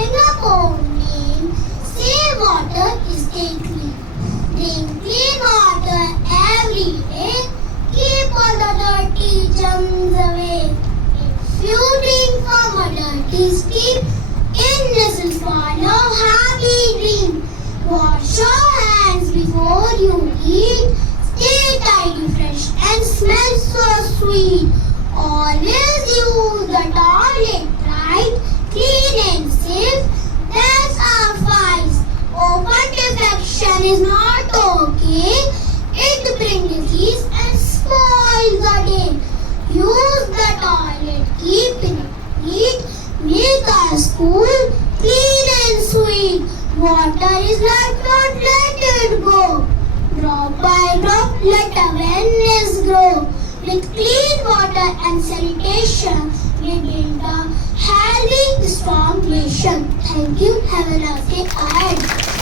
In a morning, save water is stay clean. Drink clean water every day. Keep all the dirty germs away. If you drink from a dirty stream, illnesses follow happy dream. Wash your hands before you eat. Stay tidy, fresh and smell so sweet. Always use the toilet right, clean and safe. That's our advice. Open defecation is not okay. It brings disease and spoils the day. Use the toilet, keep it neat. Make our school clean and sweet. Water is like not let it go. Drop by drop, let awareness grow. With clean water and sanitation, we build a healthy, strong nation. Thank you. Have a lovely day.